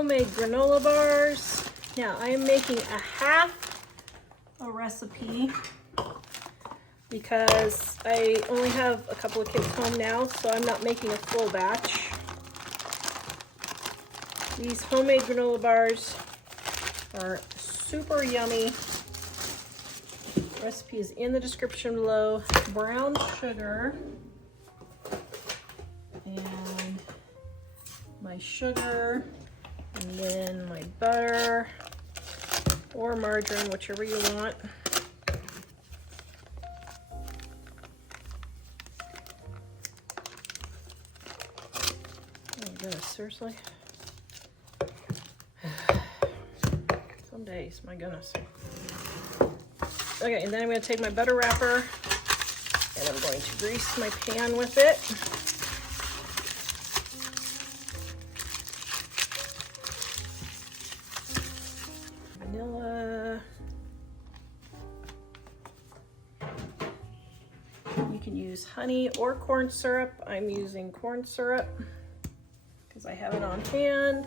homemade granola bars. Now I am making a half a recipe because I only have a couple of kids home now, so I'm not making a full batch. These homemade granola bars are super yummy. The recipe is in the description below. Brown sugar and my sugar, and then my butter or margarine, whichever you want. Oh goodness, seriously? Some days, my goodness. Okay, and then I'm going to take my butter wrapper and I'm going to grease my pan with it. Vanilla. You can use honey or corn syrup. I'm using corn syrup because I have it on hand.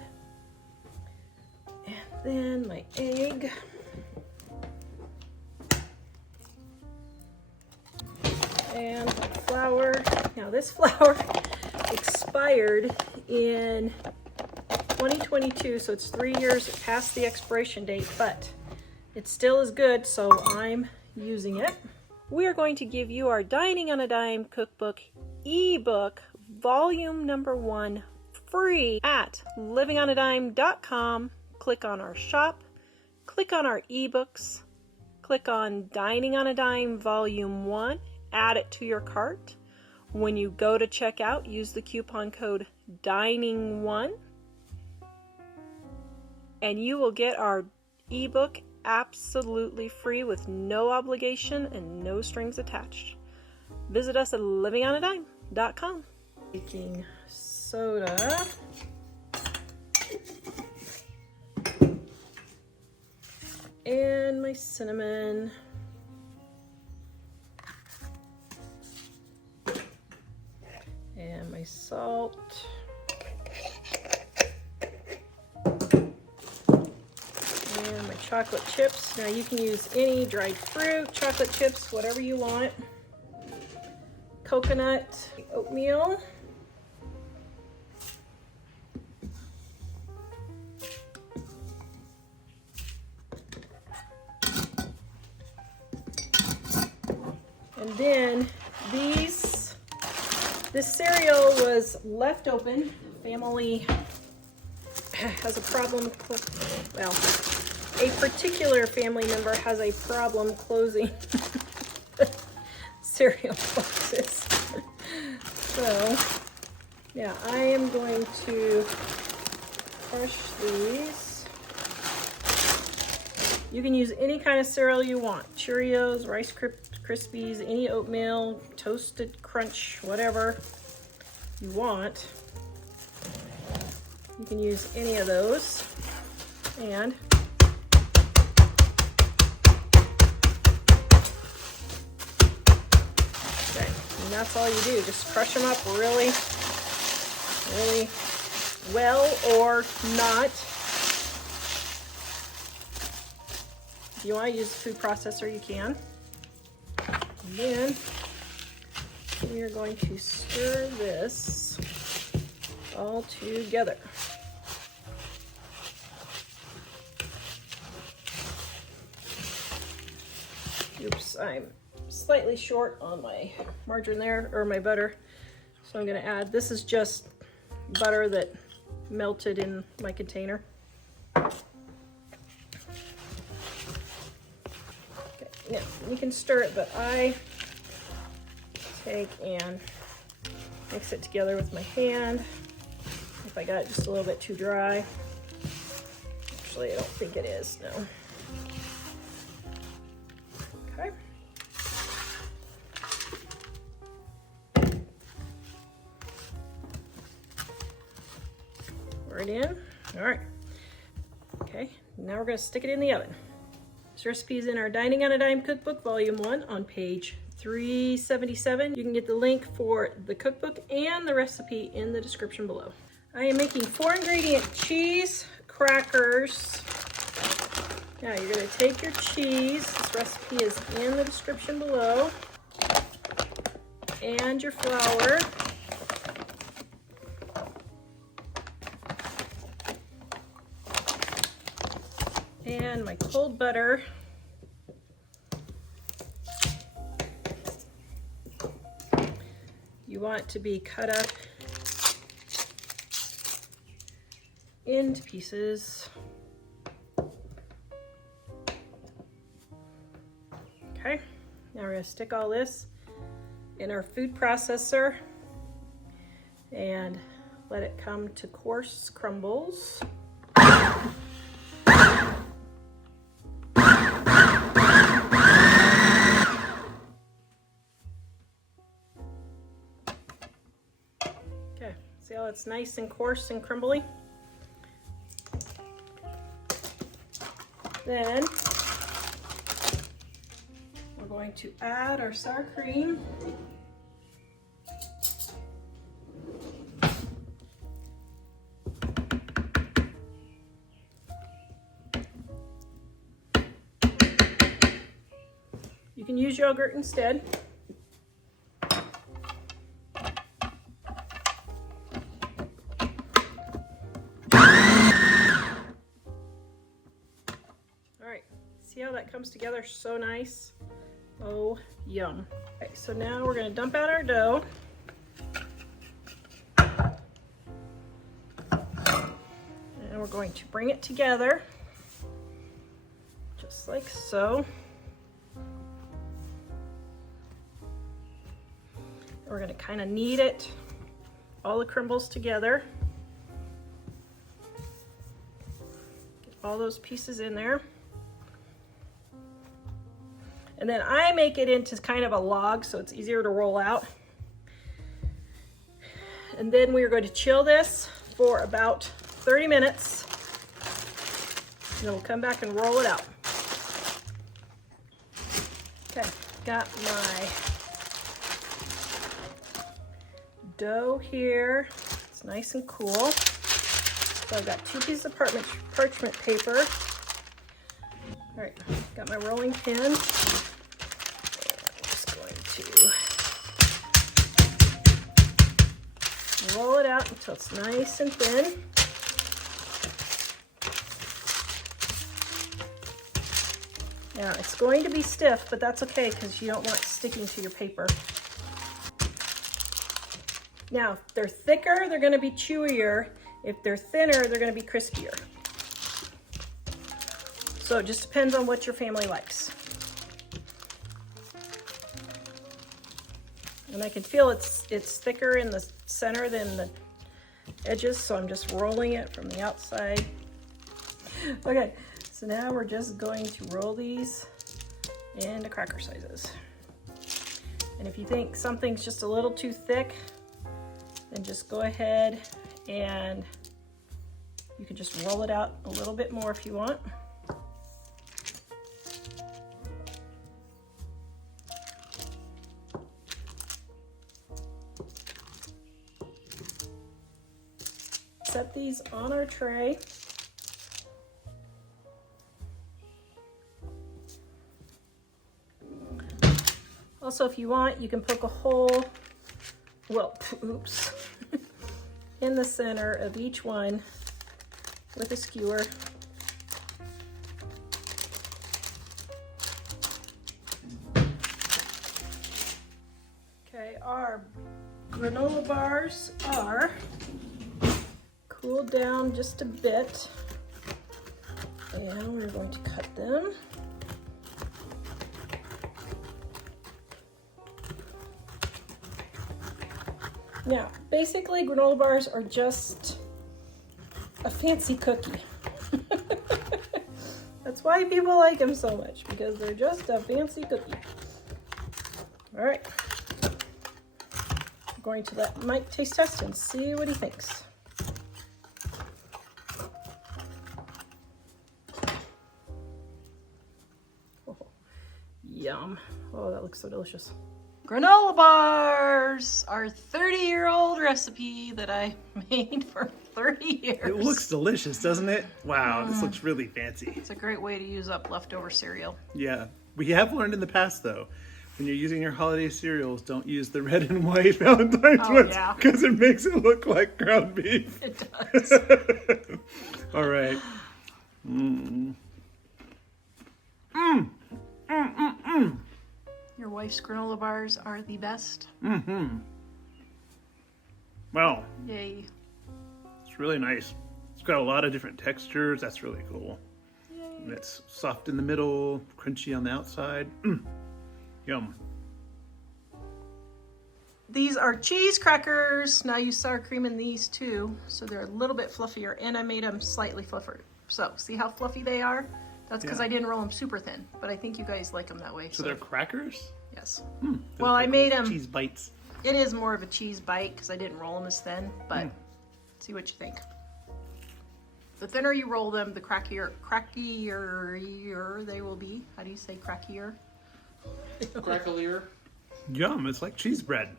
And then my egg. And my flour. Now this flour expired in 2022, so it's 3 years past the expiration date, but it still is good, so I'm using it. We are going to give you our Dining on a Dime cookbook ebook, volume number 1, free at livingonadime.com. Click on our shop, click on our ebooks, click on Dining on a Dime volume 1, add it to your cart. When you go to checkout, use the coupon code DINING1 and you will get our ebook absolutely free with no obligation and no strings attached. Visit us at livingonadime.com. Baking soda. And my cinnamon. And my salt. And my chocolate chips. Now you can use any dried fruit, chocolate chips, whatever you want. Coconut, oatmeal. And then this cereal was left open. Family has a problem, well, a particular family member has a problem closing cereal boxes. So, yeah, I am going to crush these. You can use any kind of cereal you want. Cheerios, Rice Krispies, any oatmeal, toasted crunch, whatever you want. You can use any of those. And okay, and that's all you do. Just crush them up really, really well or not. If you want to use a food processor, you can. And then we are going to stir this all together. Oops, I'm slightly short on my margarine there, or my butter. So I'm going to add, this is just butter that melted in my container. Okay, now you can stir it, but I take and mix it together with my hand. If I got it just a little bit too dry. Actually, I don't think it is, no. Okay. Pour it in. All right. Okay, now we're going to stick it in the oven. This recipe is in our Dining on a Dime cookbook, volume 1, on page 377. You can get the link for the cookbook and the recipe in the description below. I am making 4 ingredient cheese crackers. Now you're going to take your cheese. This recipe is in the description below. And your flour. And my cold butter. You want it to be cut up into pieces. Okay, now we're going to stick all this in our food processor and let it come to coarse crumbles. Okay, see how it's nice and coarse and crumbly? Then we're going to add our sour cream. You can use yogurt instead. See how that comes together so nice? Oh, yum. Okay, so now we're going to dump out our dough. And we're going to bring it together, just like so. We're going to kind of knead it, all the crumbles together. Get all those pieces in there. And then I make it into kind of a log so it's easier to roll out. And then we are going to chill this for about 30 minutes. And then we'll come back and roll it out. Okay, got my dough here. It's nice and cool. So I've got 2 pieces of parchment paper. All right, got my rolling pin. Roll it out until it's nice and thin. Now it's going to be stiff, but that's okay because you don't want it sticking to your paper. Now, if they're thicker, they're going to be chewier. If they're thinner, they're going to be crispier. So it just depends on what your family likes. And I can feel it's thicker in the center than the edges, so I'm just rolling it from the outside. Okay, so now we're just going to roll these into cracker sizes. And if you think something's just a little too thick, then just go ahead and you can just roll it out a little bit more if you want. Set these on our tray. Also, if you want, you can poke a hole, well, oops, in the center of each one with a skewer. Okay, our granola bars are cooled down just a bit, and we're going to cut them. Now, basically granola bars are just a fancy cookie. That's why people like them so much, because they're just a fancy cookie. All right, I'm going to let Mike taste test and see what he thinks. Yum. Oh, that looks so delicious. Granola bars, our 30-year-old recipe that I made for 30 years. It looks delicious, doesn't it? Wow, this looks really fancy. It's a great way to use up leftover cereal. Yeah, we have learned in the past though, when you're using your holiday cereals, don't use the red and white Valentine's ones yeah. because it makes it look like ground beef. It does. All right. Your wife's granola bars are the best. Wow, Yay. it's really nice. It's got a lot of different textures. That's really cool. And it's soft in the middle, crunchy on the outside. Yum. These are cheese crackers. Now you use sour cream in these too, so they're a little bit fluffier, and I made them slightly fluffier. So see how fluffy they are? That's because I didn't roll them super thin, but I think you guys like them that way. So they're crackers? Yes. Well, I made them. Cheese bites. It is more of a cheese bite because I didn't roll them as thin, but see what you think. The thinner you roll them, the crackier they will be. How do you say crackier? Cracklier. Yum, it's like cheese bread.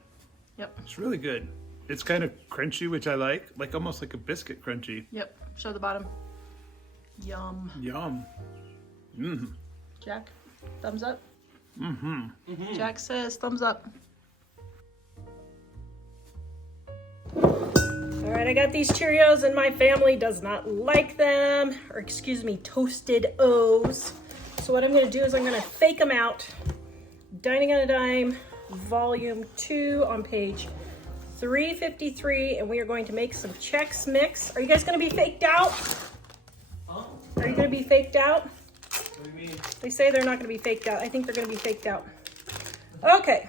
Yep. It's really good. It's kind of crunchy, which I like almost like a biscuit crunchy. Yep. Show the bottom. Yum. Yum. Jack, thumbs up? Jack says thumbs up. All right, I got these Cheerios and my family does not like them, or excuse me, toasted O's. So what I'm gonna do is I'm gonna fake them out. Dining on a Dime, volume 2 on page 353, and we are going to make some Chex Mix. Are you guys gonna be faked out? Huh? Are you gonna be faked out? What do you mean? They say they're not gonna be faked out. I think they're gonna be faked out. Okay,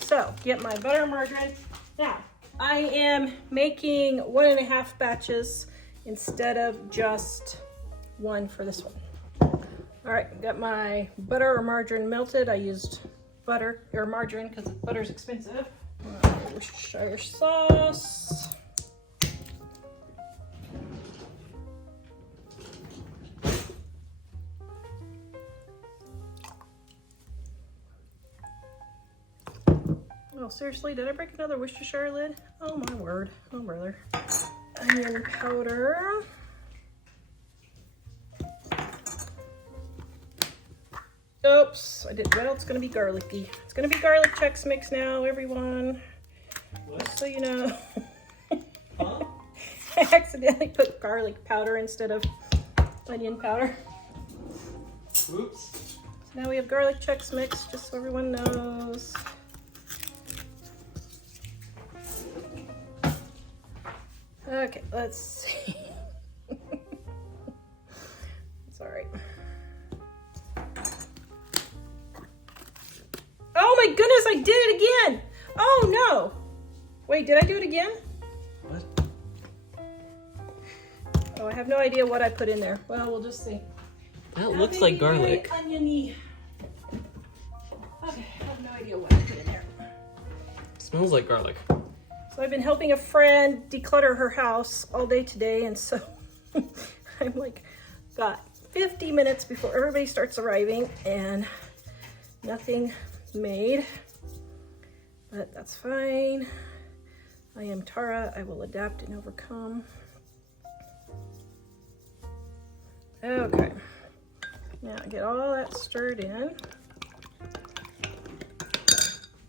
so get my butter and margarine. Now, I am making 1.5 batches instead of just one for this one. All right, got my butter or margarine melted. I used butter or margarine because butter's expensive. Worcestershire sauce. Oh, seriously, did I break another Worcestershire lid? Oh my word, oh brother. Onion powder. Oops, I did, well, it's gonna be garlicky. It's gonna be garlic Chex Mix now, everyone. What? Just so you know. Huh? I accidentally put garlic powder instead of onion powder. Oops. So now we have garlic Chex Mix, just so everyone knows. Okay, let's see. It's all right. Oh my goodness, I did it again! Oh no! Wait, did I do it again? What? Oh, I have no idea what I put in there. Well, we'll just see. That looks like garlic. Very oniony. Okay, I have no idea what I put in there. Smells like garlic. So I've been helping a friend declutter her house all day today, and so I'm like, got 50 minutes before everybody starts arriving, and nothing made, but that's fine. I am Tara. I will adapt and overcome. Okay, now get all that stirred in.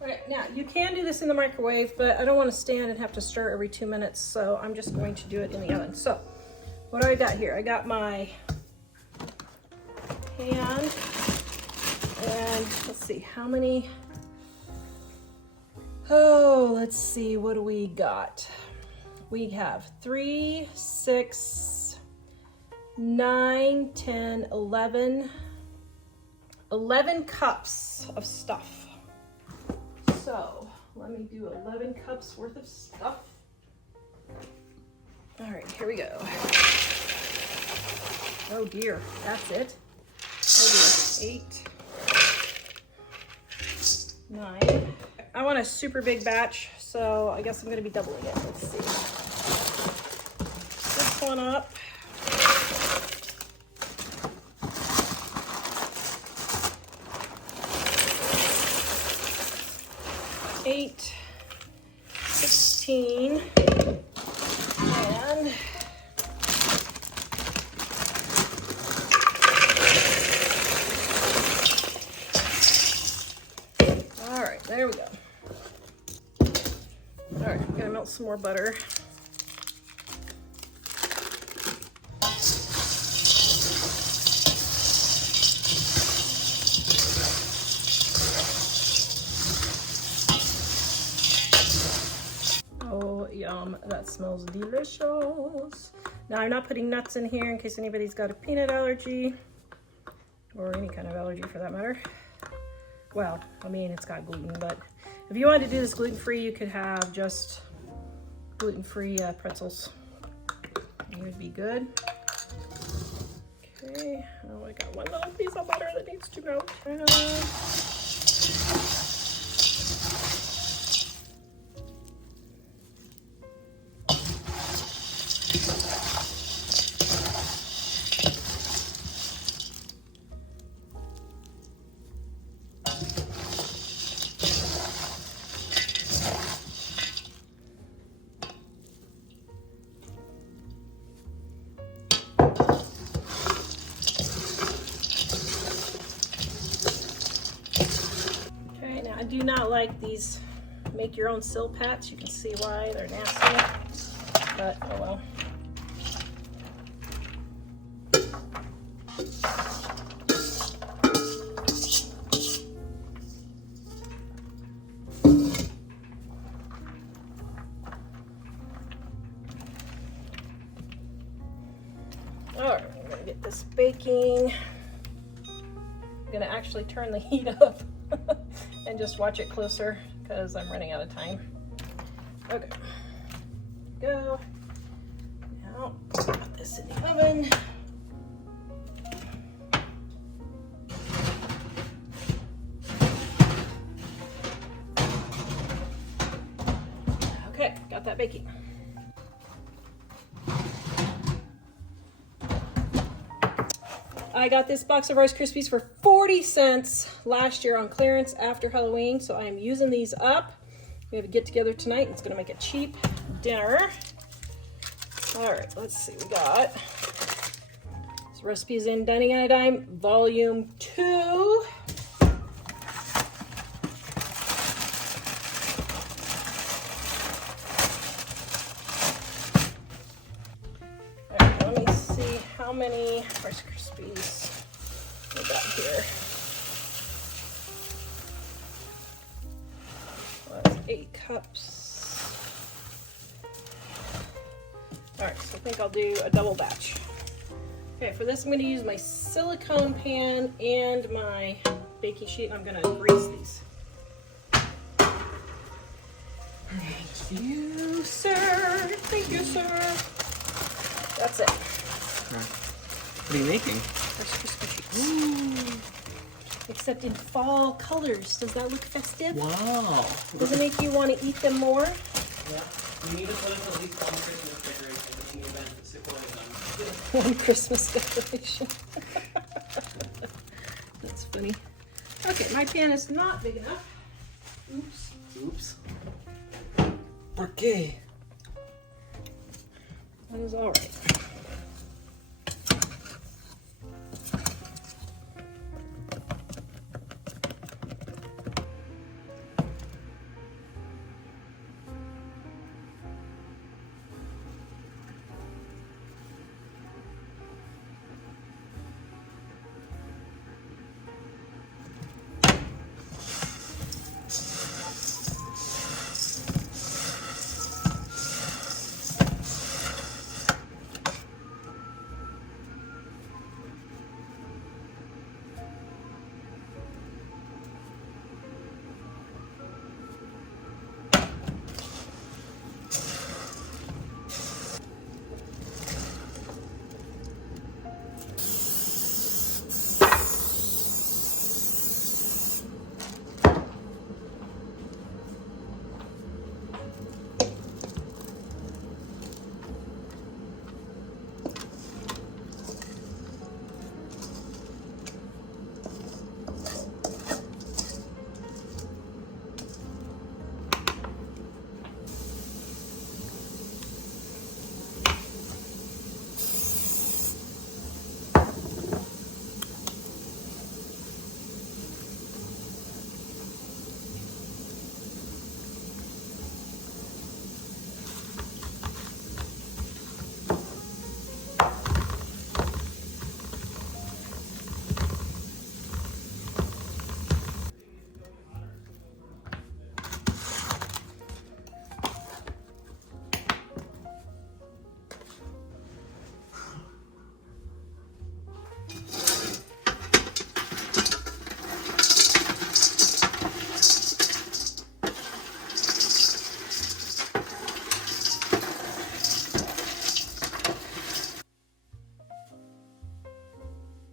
Okay, now you can do this in the microwave, but I don't want to stand and have to stir every 2 minutes, so I'm just going to do it in the oven. So, what do I got here? I got my pan, and let's see, how many? Oh, let's see, what do we got? We have 3, 6, 9, 10, 11 cups of stuff. So let me do 11 cups worth of stuff. All right, here we go. Oh dear, that's it. Oh dear, 8, 9. I want a super big batch, so I guess I'm gonna be doubling it. Let's see. This one up. $8, $16, and some more butter. Oh, yum, that smells delicious. Now I'm not putting nuts in here in case anybody's got a peanut allergy or any kind of allergy for that matter. Well, I mean, it's got gluten, but if you wanted to do this gluten-free, you could have just gluten-free pretzels. It would be good. Okay, oh, I got one little piece of butter that needs to melt. I do not like these make your own sill pats. You can see why they're nasty, but oh well. All right, I'm gonna get this baking. I'm gonna actually turn the heat up and just watch it closer because I'm running out of time. Okay, go. Now, put this in the oven. Okay, got that baking. I got this box of Rice Krispies for 40 cents last year on clearance after Halloween, so I am using these up. We have a get together tonight, and it's gonna make a cheap dinner. All right, let's see, we got this Recipes in Dining on a Dime, Volume 2. All right, let me see how many Rice Krispies we got here. Well, that's 8 cups. All right, so I think I'll do a double batch. Okay, for this I'm going to use my silicone pan and my baking sheet, and I'm going to grease these. Thank you, sir. Thank you, sir. That's it. What are you making? Rice Krispies treats. Except in fall colors. Does that look festive? Wow. Does it make you want to eat them more? Yeah. You need to put up at least one Christmas decoration in the event that Sequoia done. One Christmas decoration. That's funny. Okay, my pan is not big enough. Oops. Oops. ¿Por qué? That is all right.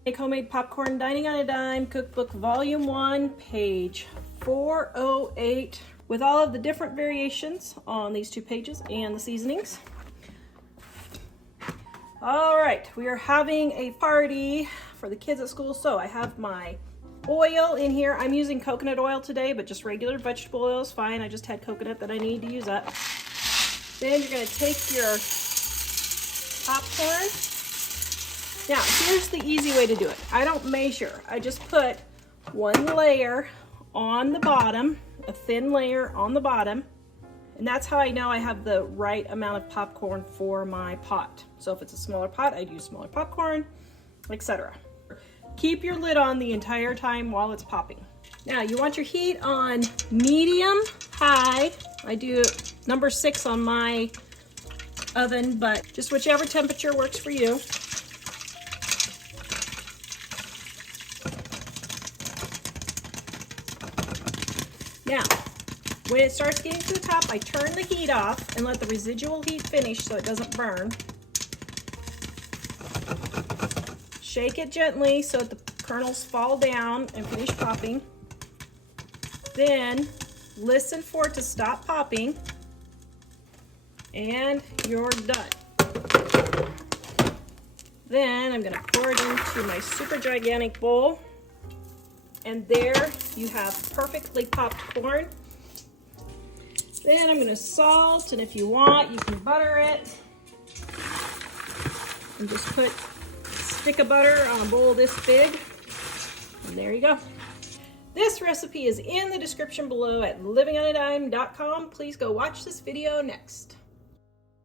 Make homemade popcorn, Dining on a Dime, Cookbook Volume 1, page 408, with all of the different variations on these 2 pages and the seasonings. All right, we are having a party for the kids at school, so I have my oil in here. I'm using coconut oil today, but just regular vegetable oil is fine. I just had coconut that I need to use up. Then you're going to take your popcorn. Now, here's the easy way to do it. I don't measure. I just put 1 layer on the bottom, a thin layer on the bottom, and that's how I know I have the right amount of popcorn for my pot. So if it's a smaller pot, I'd use smaller popcorn, etc. Keep your lid on the entire time while it's popping. Now, you want your heat on medium high. I do number 6 on my oven, but just whichever temperature works for you. Now, when it starts getting to the top, I turn the heat off and let the residual heat finish so it doesn't burn. Shake it gently so that the kernels fall down and finish popping. Then listen for it to stop popping, and you're done. Then I'm gonna pour it into my super gigantic bowl, and there you have perfectly popped corn. Then I'm gonna salt, and if you want, you can butter it. And just put a stick of butter on a bowl this big, and there you go. This recipe is in the description below at livingonadime.com. Please go watch this video next.